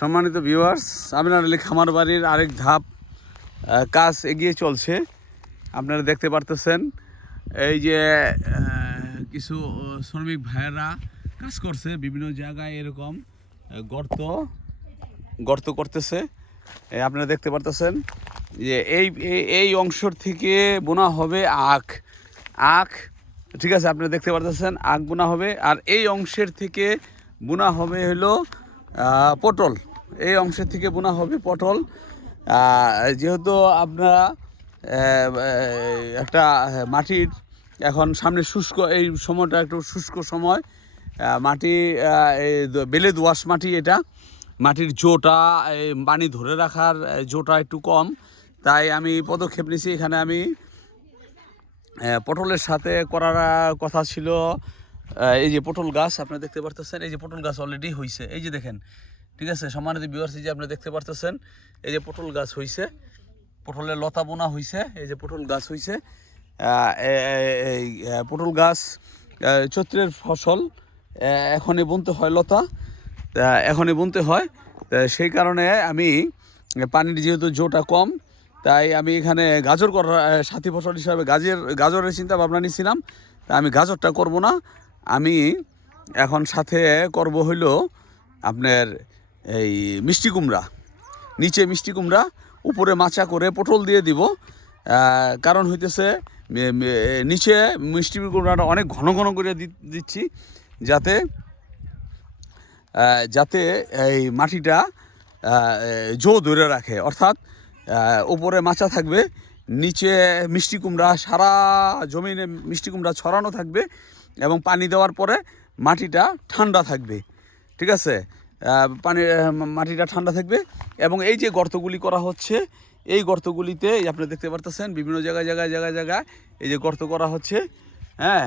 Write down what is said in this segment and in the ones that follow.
সম্মানিত ভিউয়ার্স, আমিনার আলী খামার বাড়ির আরেক ধাপ কাজ এগিয়ে চলছে। আপনারা দেখতে পারতেছেন এই যে কিছু শ্রমিক ভাইয়েরা কাজ করছে বিভিন্ন জায়গায়, এরকম গর্ত করতেছে। আপনারা দেখতে পারতেছেন যে এই অংশের থেকে বোনা হবে আখ, ঠিক আছে? আপনারা দেখতে পারতেছেন আখ বোনা হবে, আর এই অংশের থেকে বোনা হবে হলো পটল। এই অংশের থেকে বোনা হবে পটল। যেহেতু আপনারা একটা মাটির এখন সামনে শুষ্ক, এই সময়টা একটু শুষ্ক সময়, মাটি বেলে দোআঁশ মাটি, এটা মাটির জোটা পানি ধরে রাখার জোটা একটু কম, তাই আমি পদক্ষেপ নিয়েছি। এখানে আমি পটলের সাথে করার কথা ছিল এই যে পটল গাছ আপনারা দেখতে পারতেছেন। এই যে পটল গাছ অলরেডি হয়েছে, এই যে দেখেন, ঠিক আছে? সম্মানিত ভিউয়ার্স, যে আপনারা দেখতে পারতেছেন এই যে পটল গাছ হয়েছে, পটলের লতা বোনা হয়েছে, এই যে পটল গাছ হয়েছে। এই পটল গাছ চৈত্রের ফসল, এখনই বুনতে হয় লতা, এখনই বুনতে হয়। সেই কারণে আমি পানির যেহেতু জোটা কম, তাই আমি এখানে গাজর করার সাথী ফসল হিসাবে গাজরের চিন্তা ভাবনা নিয়েছিলাম। তা আমি গাজরটা করব না, আমি এখন সাথে করব হইল আপনার এই মিষ্টি কুমড়া। নিচে মিষ্টি কুমড়া, উপরে মাচা করে পটল দিয়ে দিব। কারণ হইতেছে নিচে মিষ্টি কুমড়াটা অনেক ঘন ঘন করে দিচ্ছি, যাতে এই মাটিটা জো ধরে রাখে। অর্থাৎ উপরে মাচা থাকবে, নিচে মিষ্টি কুমড়া, সারা জমিনে মিষ্টি কুমড়া ছড়ানো থাকবে, এবং পানি দেওয়ার পরে মাটিটা ঠান্ডা থাকবে, ঠিক আছে? মাটিটা ঠান্ডা থাকবে। এবং এই যে গর্তগুলি করা হচ্ছে, এই গর্তগুলিতে আপনি দেখতে পারতেছেন বিভিন্ন জায়গায় এই যে গর্ত করা হচ্ছে, হ্যাঁ,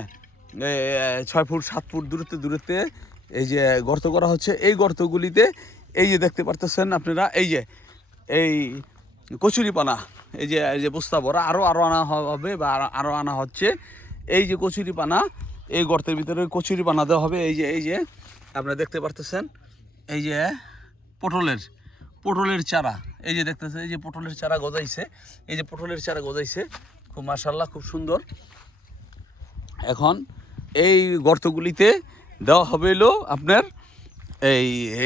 6 ফুট 7 ফুট দূরত্বে এই যে গর্ত করা হচ্ছে। এই গর্তগুলিতে এই যে দেখতে পারতেছেন আপনারা, এই কচুরিপানা, এই যে বস্তা ভরা আরও আনা হবে বা আরও আনা হচ্ছে। এই যে কচুরিপানা, এই গর্তের ভিতরে কচুরিপানা দেওয়া হবে। এই যে আপনারা দেখতে পারতেছেন এই যে পটলের চারা, এই যে দেখতেছেন, এই যে পটলের চারা গজাইছে, এই যে পটলের চারা গজাইছে, খুব মাশাআল্লাহ, খুব সুন্দর। এখন এই গর্তগুলিতে দেওয়া হবে হলো আপনার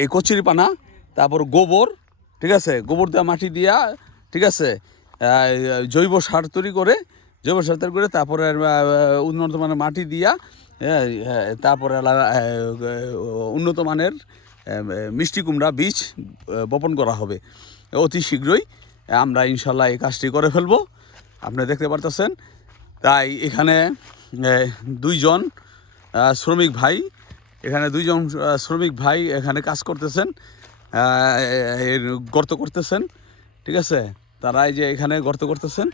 এই কচুরিপানা, তারপর গোবর, ঠিক আছে? গোবর দেওয়া মাটি দিয়া, ঠিক আছে, জৈব সার তৈরি করে তারপরে উন্নত মানের মাটি দিয়া, তারপরে উন্নত মানের মিষ্টি কুমড়া বীজ বপন করা হবে। অতি শীঘ্রই আমরা ইনশাল্লাহ এই কাজটি করে ফেলবো, আপনি দেখতে পারতেছেন। তাই এখানে দুইজন শ্রমিক ভাই এখানে কাজ করতেছেন, গর্ত করতেছেন, ঠিক আছে? তারা এই যে এখানে গর্ত করতেছেন।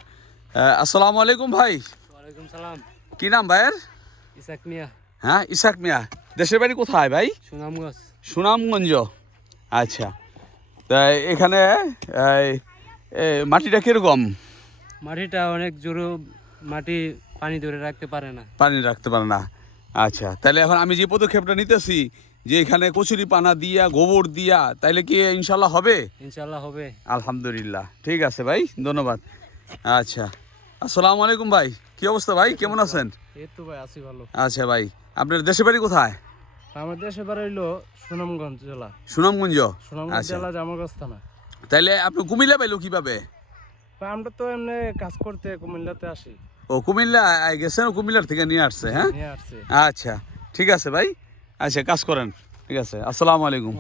আসসালামু আলাইকুম ভাই। ওয়ালাইকুম সালাম। কি নাম ভাইয়ের? ইসাক মিয়া। হ্যাঁ, ইসাক মিয়া। দেশের বাড়ি কোথায় ভাই? সুনামগঞ্জ। আচ্ছা, তাই এখানে মাটিটা কিরকম? মাটিটা অনেক জোরে, মাটি পানি ধরে রাখতে পারে না। আচ্ছা, তাহলে এখন আমি যে পদক্ষেপটা নিতেছি, যে এখানে কচুরি পানা দিয়া, গোবর দিয়া, তাইলে কি ইনশাল্লাহ হবে? ইনশাল্লাহ হবে। আলহামদুলিল্লাহ, ঠিক আছে ভাই, ধন্যবাদ। আচ্ছা, আসসালামু আলাইকুম ভাই। কি অবস্থা ভাই, কেমন আছেন? এই তো ভাই আছি ভালো। আচ্ছা ভাই, আপনার দেশের বাড়ি কোথায়? আমার দেশের বাড়ি হইলো সুনামগঞ্জ জেলা। সুনামগঞ্জ আচ্ছা। জেলা, জামালগঞ্জ থানা। তাইলে আপনি কুমিল্লা পাইলো কিভাবে? আমরা তো এমনি কাজ করতে কুমিল্লাতে আসি। ও, কুমিল্লা গেছেন, কুমিল্লার থেকে নিয়ে আসছে? হ্যাঁ, আচ্ছা, ঠিক আছে ভাই। আচ্ছা, কাজ করেন, ঠিক আছে। আসসালামু আলাইকুম।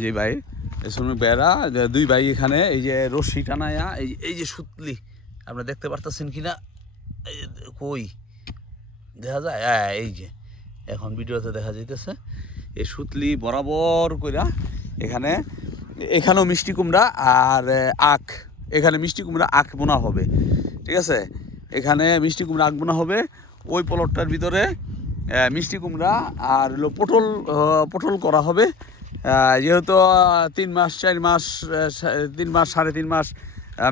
জি ভাই, শ্রমিক ভাইয়েরা, দুই ভাই এখানে এই যে রশি টানায়া, এই যে সুতলি আপনি দেখতে পারতেছেন কিনা, কই দেখা যায়? এই যে এখন ভিডিওতে দেখা যাইতেছে, এই সুতলি বরাবর কইরা এখানেও মিষ্টি কুমড়া আর আখ, এখানে মিষ্টি কুমড়া আখ বোনা হবে, ঠিক আছে? এখানে মিষ্টি কুমড়া আখ বোনা হবে। ওই প্লটটার ভিতরে মিষ্টি কুমড়া আর পটল করা হবে। যেহেতু 3 মাস 4 মাস 3 মাস 3.5 মাস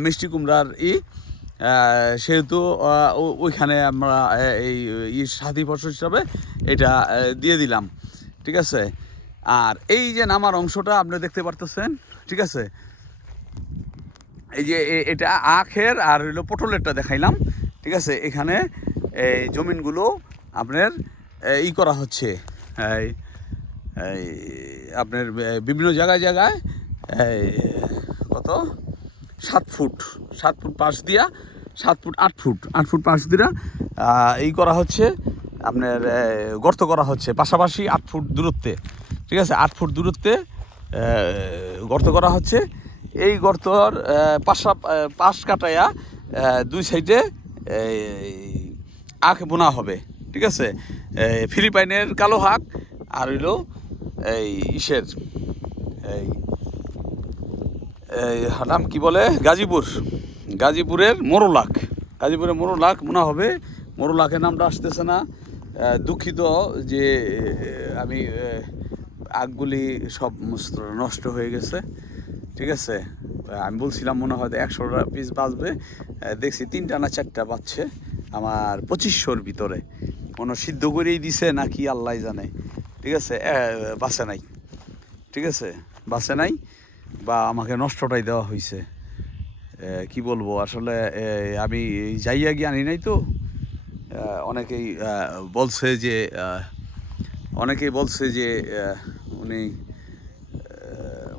মিষ্টি কুমড়ার সেহেতু ওইখানে আমরা এই সাথী ফসল হিসাবে এটা দিয়ে দিলাম, ঠিক আছে? আর এই যে নামার অংশটা আপনি দেখতে পারতেছেন, ঠিক আছে, এই যে এটা আখের আর হইলো পটলেরটা দেখাইলাম, ঠিক আছে। এখানে এই জমিনগুলো আপনার ই করা হচ্ছে, এই এই আপনার বিভিন্ন জায়গায় জায়গায় কত 7 ফুট পাশ দিয়া 7 ফুট 8 ফুট পাশ দিয়া এই করা হচ্ছে, আপনার গর্ত করা হচ্ছে পাশাপাশি 8 ফুট দূরত্বে, ঠিক আছে। 8 ফুট দূরত্বে গর্ত করা হচ্ছে। এই গর্তর পাশ কাটাইয়া 2 সাইডে আখ বোনা হবে, ঠিক আছে। ফিলিপাইনের কালো আখ আর হইল এই ইসের এই নাম কি বলে, গাজীপুরের মোরল আখ মনে হবে। মোরল আখের নামটা আসতেছে না, দুঃখিত যে আমি আখগুলি সব নষ্ট হয়ে গেছে, ঠিক আছে। আমি বলছিলাম মনে হয় 100টা পিস বাঁচবে, দেখছি 3টা না 4টা বাঁচছে আমার 2500-র ভিতরে। কোনো সিদ্ধ করেই দিছে নাকি আল্লাহ জানে, ঠিক আছে। বাঁচে নাই, ঠিক আছে, বাঁচে নাই বা আমাকে নষ্টটাই দেওয়া হয়েছে। কি বলবো আসলে, আমি যাইয়া গিয়ে আনি নাই তো। অনেকেই বলছে যে উনি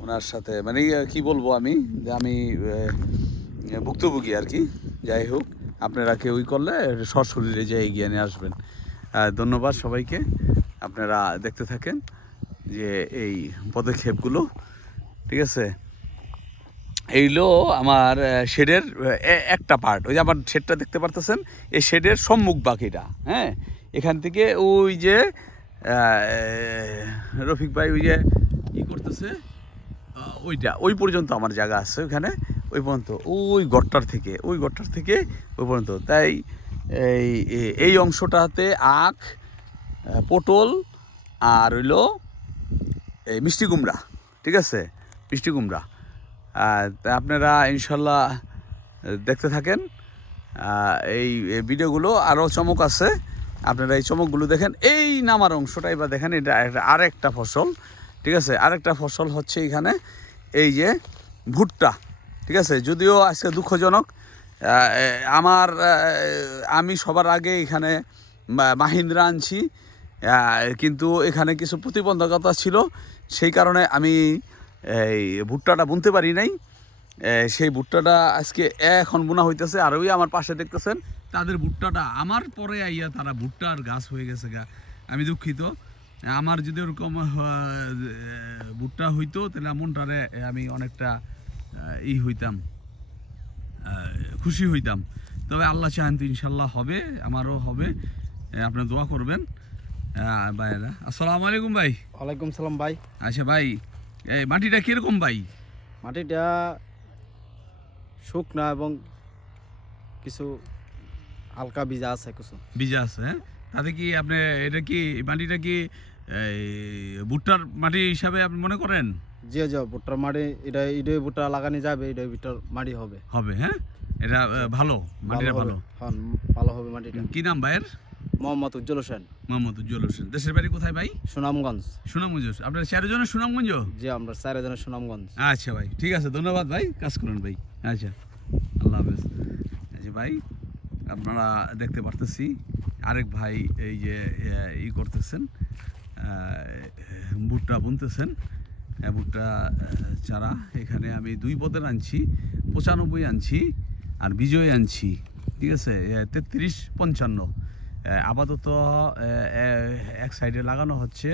ওনার সাথে মানে কি বলবো আমি, যে আমি ভুক্তভোগী আর কি। যাই হোক, আপনারা কেউই করলে সশরীরে যেয়ে এগিয়ে নিয়ে আসবেন। ধন্যবাদ সবাইকে, আপনারা দেখতে থাকেন যে এই পদক্ষেপগুলো, ঠিক আছে। এইগুলো আমার শেডের একটা পার্ট, ওই যে আমার শেডটা দেখতে পারতেছেন, এই শেডের সম্মুখ বাকিটা, হ্যাঁ। এখান থেকে ওই যে রফিক ভাই ওই যে ই করতেছে ওই পর্যন্ত আমার জায়গা আছে ওইখানে, ওই পর্যন্ত ওই গড়টার থেকে ওই পর্যন্ত। তাই এই অংশটাতে আখ, পটল আর হইলো এই মিষ্টি কুমড়া, ঠিক আছে, মিষ্টি কুমড়া। তা আপনারা ইনশাল্লাহ দেখতে থাকেন এই ভিডিওগুলো। আরও চমক আছে, আপনারা এই চমকগুলো দেখেন। এই নামার অংশটাই বা দেখেন, এটা আরেকটা ফসল, ঠিক আছে। আরেকটা ফসল হচ্ছে এখানে এই যে ভুট্টা, ঠিক আছে। যদিও আজকে দুঃখজনক, আমি সবার আগে এখানে মাহিন্দ্রা আনছি, কিন্তু এখানে কিছু প্রতিবন্ধকতা ছিল, সেই কারণে আমি এই ভুট্টাটা বুনতে পারি নাই। সেই ভুট্টাটা আজকে এখন বোনা হইতেছে। আর ওই আমার পাশে দেখতেছেন তাদের ভুট্টাটা আমার পরে আইয়া তারা ভুট্টার গাছ হয়ে গেছে গা। আমি দুঃখিত, আমার যদি ওরকম ভুট্টা হইতো তাহলে মনটারে আমি অনেকটা হইতাম, খুশি হইতাম। তবে আল্লাহ চাহেন তো ইনশাল্লাহ হবে, আমারও হবে। আপনি দোয়া করবেন ভাইরা। আসসালামু আলাইকুম ভাই। ওয়ালাইকুম সালাম ভাই। আচ্ছা ভাই, এই মাটিটা কিরকম ভাই? মাটিটা শুকনা এবং কিছু হালকা ভিজা আছে, হ্যাঁ। তাতে কি আপনি এটা কি মাটিটা কি ভুট্টার মাটি হিসাবে আপনি মনে করেন? জি ভুট্টার মাটি, এটাই ভুট্টা লাগানো যাবে, এটাই ভুট্টার মাটি হবে। হ্যাঁ, এটা ভালো, মাটিটা ভালো। হ্যাঁ, ভালো হবে মাটিটা। কি নাম ভাইয়ের? মোহাম্মদ উজ্জ্বল হোসেন। দেশের বাড়ি কোথায় ভাই? সুনামগঞ্জ। আপনার 4 জনের সুনামগঞ্জ? জি, আমরা 4 জনের সুনামগঞ্জ। আচ্ছা ভাই, ঠিক আছে, ধন্যবাদ ভাই, কাজ করুন ভাই। আচ্ছা, আল্লাহ হাফেজ। আচ্ছা ভাই, আপনারা দেখতে পারতেছি আরেক ভাই এই যে করতেছেন, ভুট্টা বুনতেছেন। ভুট্টা চারা এখানে আমি 2 পদের আনছি, 95 আনছি আর বিজয় আনছি, ঠিক আছে। 33-55 আপাতত এক সাইডে লাগানো হচ্ছে,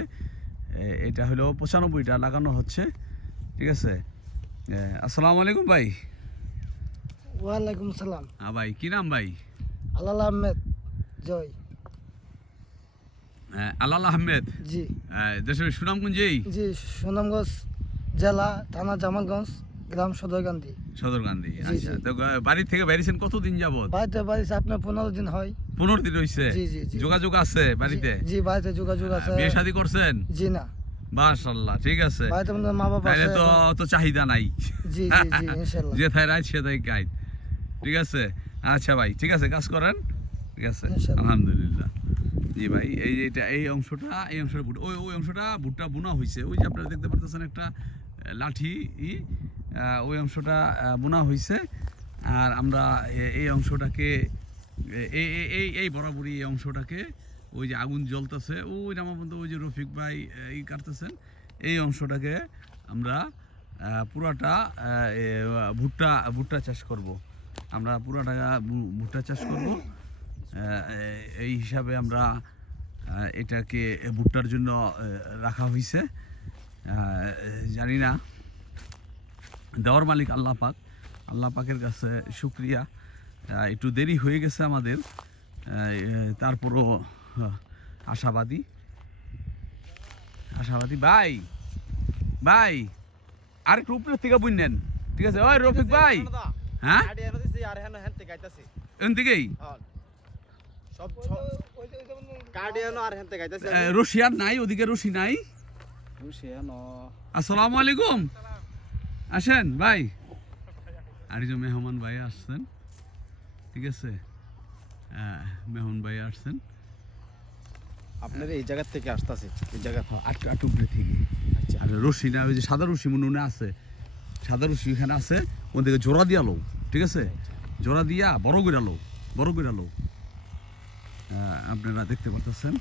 এটা হলো 95টা লাগানো হচ্ছে, ঠিক আছে। আসসালামু আলাইকুম ভাই। ওয়ালাইকুম সালাম। ভাই কি নাম ভাই? আলাল আহমেদ জয়। আলাল আহমেদ। জি। দেশের সুনামগঞ্জেই? জি, সুনামগঞ্জ জেলা, থানা জামালগঞ্জ, গ্রাম সদরকান্দি। আচ্ছা, তো বাড়ি থেকে বেরিয়েছেন কতদিন যাবত? বাড়িতে আপনার 15 দিন হয়। 15 দিন হয়েছে? জি জি জি। যোগাযোগ আছে বাড়িতে? জি, বাড়িতে যোগাযোগ আছে। বিয়ে শাদী করছেন? জি না। মাশাআল্লাহ, ঠিক আছে। বাড়িতে মা বাবা আছে। তাহলে তো চাহিদা নাই। জি জি জি, ইনশাআল্লাহ। যেথায় রাত সেথায় কাজ, ঠিক আছে। আচ্ছা ভাই, ঠিক আছে, কাজ করেন, ঠিক আছে, আলহামদুলিল্লাহ। জি ভাই, এই যে এটা এই অংশটা ভুট্টা, ওই অংশটা ভুট্টা বোনা হয়েছে। ওই যে আপনারা দেখতে পারতেছেন একটা লাঠি, ওই অংশটা বোনা হয়েছে। আর আমরা এই অংশটাকে এই বরাবরই এই অংশটাকে ওই যে আগুন জ্বলতেছে ওই আমার বন্ধু ওই যে রফিক ভাই কাটতেছেন, এই অংশটাকে আমরা পুরাটা ভুট্টা চাষ করব। আমরা পুরাটা ভুট্টা চাষ করব। এই হিসাবে আমরা এটাকে ভুট্টার জন্য রাখা হয়েছে। জানি না, দেওয়ার মালিক আল্লাহ পাক, আল্লাহ পাকের কাছে শুকরিয়া। একটু দেরি হয়ে গেছে আমাদের, তারপরও আশাবাদী ভাই ভাই আর একটু উপরের থেকে বুঝলেন, ঠিক আছে? ওই রফিক ভাই, হ্যাঁ এখান থেকেই রশি আর নাই, ওদিকে রশি নাই। আসসালামু আলাইকুম, আসেন ভাই। আরেকজন মেহমান ভাই আসছেন, ঠিক আছে? মেহমান ভাই আসছেন আপনার এই জায়গা থেকে আসতেছে, এই জায়গা আটু উপরে থেকে। আচ্ছা, আর রশি না, ওই যে সাদা রশি মনে আছে, সাদা রশি এখানে আছে, ওদিকে জোড়া দিয়া লো, ঠিক আছে? জোড়া দিয়া বড় করে লো, আপনারা দেখতে পাচ্ছেন।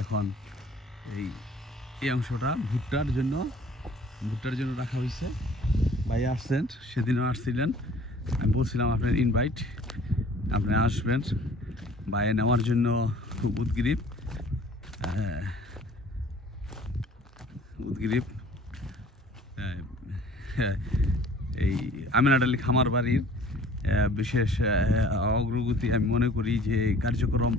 এখন এই অংশটা ভুট্টার জন্য রাখা হয়েছে। ভাই আসছেন, সেদিনও আসছিলেন, আমি বলছিলাম আপনার ইনভাইট, আপনি আসবেন। ভাই নেওয়ার জন্য খুব উদগ্রীব। এই আমিনাট আলী খামার বাড়ির বিশেষ অগ্রগতি আমি মনে করি যে কার্যক্রম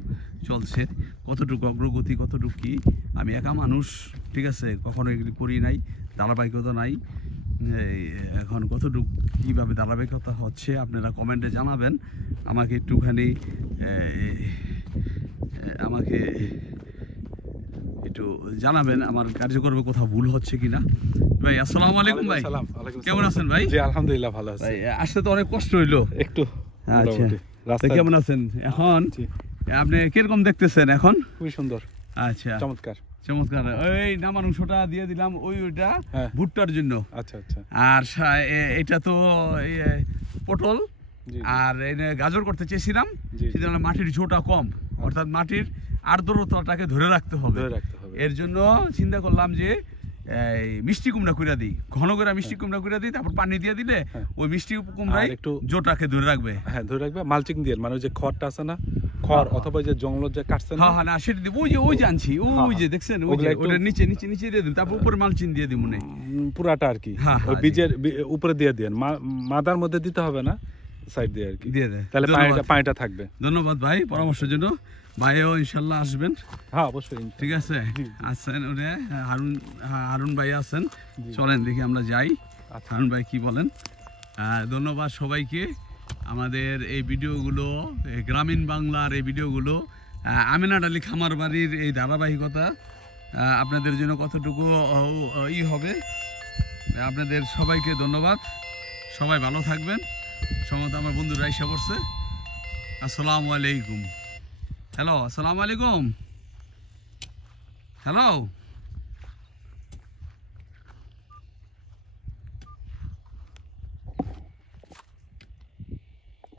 চলছে, কতটুকু অগ্রগতি কতটুকু কি, আমি একা মানুষ, ঠিক আছে? কখনো এগুলি করি নাই, ধারাবাহিকতা নাই। এখন কতটুকু কীভাবে ধারাবাহিকতা হচ্ছে আপনারা কমেন্টে জানাবেন, আমাকে একটুখানি একটু জানাবেন আমার কার্যক্রমে কোথাও ভুল হচ্ছে কিনা। ভাই আসসালামু আলাইকুম ভাই, কেমন আছেন ভাই? জি আলহামদুলিল্লাহ ভালো আছি। ভাই আসতে তো অনেক কষ্ট হইলো একটু আচ্ছা, রাস্তা কেমন আছেন এখন? আপনি কিরকম দেখতেছেন এখন? খুবই সুন্দর, আচ্ছা, চমৎকার। ওই নামার অংশটা দিয়ে দিলাম, ওইটা ভুট্টার জন্য। আচ্ছা আচ্ছা। আর এটা তো পটল আর গাজর করতে চেয়েছিলাম, সেজন্য মাটির ঝোটা কম, অর্থাৎ মাটির আর্দ্রতাটাকে ধরে রাখতে হবে। এর জন্য চিন্তা করলাম যে মিষ্টি কুমড়া করে দিই, ঘন করে মিষ্টি কুমড়া করে দিই, তারপর পানি দিয়ে দিলে ওই মিষ্টি কুমড়াই একটু জোটাকে ধরে রাখবে। হ্যাঁ ধরে রাখবে, মালচিং দিয়ে, মানে ওই যে খড়টা আছে না, খড় অথবা যে জঙ্গল যে কাটছে না, হ্যাঁ না সেটা দিব, ওই যে আনছি, ওই যে দেখছেন, ওই যে ওটার নিচে দিয়ে দিন, তারপর উপরে মালচিং দিয়ে দিব মনে পুরাটা আর কি, ওই বীজের উপরে দিয়ে দেন, মাদার মধ্যে দিতে হবে না, সাইড দিয়ে আর কি দিয়ে দেয়, তাহলে পানিটা থাকবে। ধন্যবাদ ভাই পরামর্শের জন্য। ভাইও ইনশাল্লাহ আসবেন। হ্যাঁ অবশ্যই, ঠিক আছে। আছেন ওরে হারুন ভাই আছেন, চলেন দেখি আমরা যাই, হারুন ভাই কি বলেন। ধন্যবাদ সবাইকে। আমাদের এই ভিডিওগুলো, গ্রামীণ বাংলার এই ভিডিওগুলো, আমিনাট আলী খামার বাড়ির এই ধারাবাহিকতা আপনাদের জন্য কতটুকু হবে, আপনাদের সবাইকে ধন্যবাদ। সবাই ভালো থাকবেন। সম্ভবত আমার বন্ধুরা এসে পড়ছে। আসসালামু আলাইকুম। হ্যালো, আসসালামু আলাইকুম। হ্যালো।